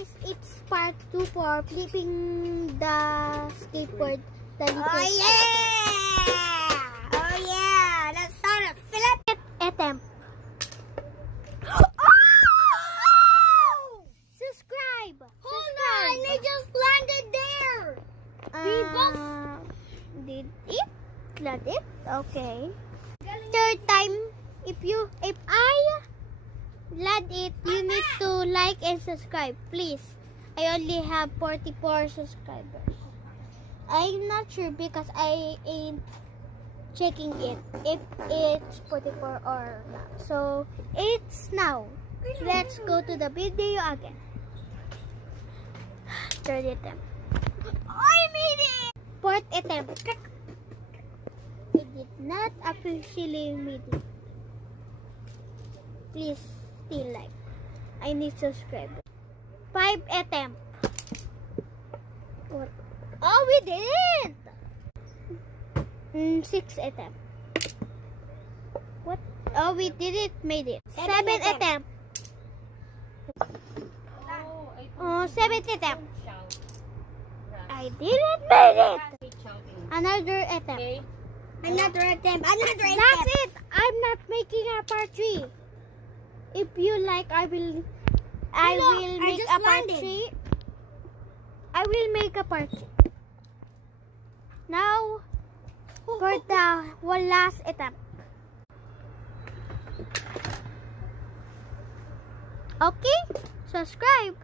guys, it's part 2 for flipping the skateboard. Oh yeah! Oh yeah! Let's start a flip Attempt. Oh! Subscribe. Hold on! They just landed there! We both did it? Land it? Okay. Third time, if I land it, you need to like and subscribe, please. I only have 44 subscribers. I'm not sure because I ain't checking it if it's 44 or not. So it's now. Let's go to the video again. Third attempt. I made it! Fourth attempt. I did not officially made it. Please still like. I need subscribers. 5 attempt. What? Oh, we did! 6 attempt. What? Oh, we did it. Made it. 7 Seven attempt. Oh, 7th attempt. I didn't made it. Another attempt. Another attempt. Another attempt. That's it. I'm not making a part 3. If you like, I will make just a part landed. 3. I will make a part 3. Now, for the last attempt. Okay? Subscribe.